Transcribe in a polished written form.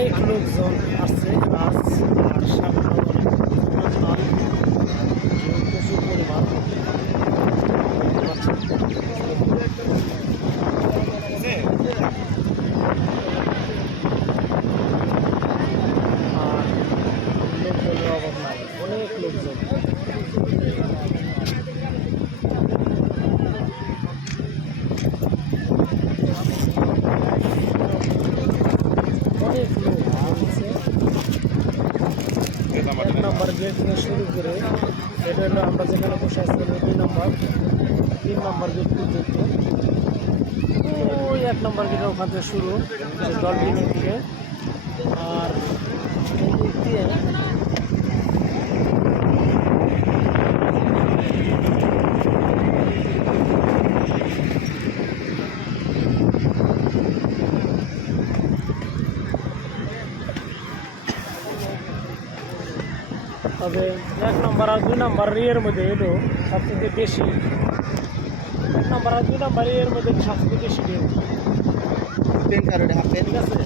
অনেক লোকজন আসছে আজ আর সামনে অনেক মাল প্রচুর পরিমাণ আর লোকজনের অভাব নাই, অনেক লোকজন। অনেক লোক জমছে। এক নম্বর গেট থেকে শুরু করে এটা হলো আমরা যেখানে বসে আছি 2 নম্বর 3 নম্বর গেট পর্যন্ত। ওই 1 নম্বর গেটের ওখান থেকে শুরু যে ডলফিনের দিকে। আর এই দিক দিয়ে তবে 1 নম্বর আর 2 নম্বর ইয়ের মধ্যে এলো সবথেকে বেশি। 1 নম্বর আর 2 নম্বর ইয়ের মধ্যে সবথেকে বেশি ঢেউ, ঠিক আছে।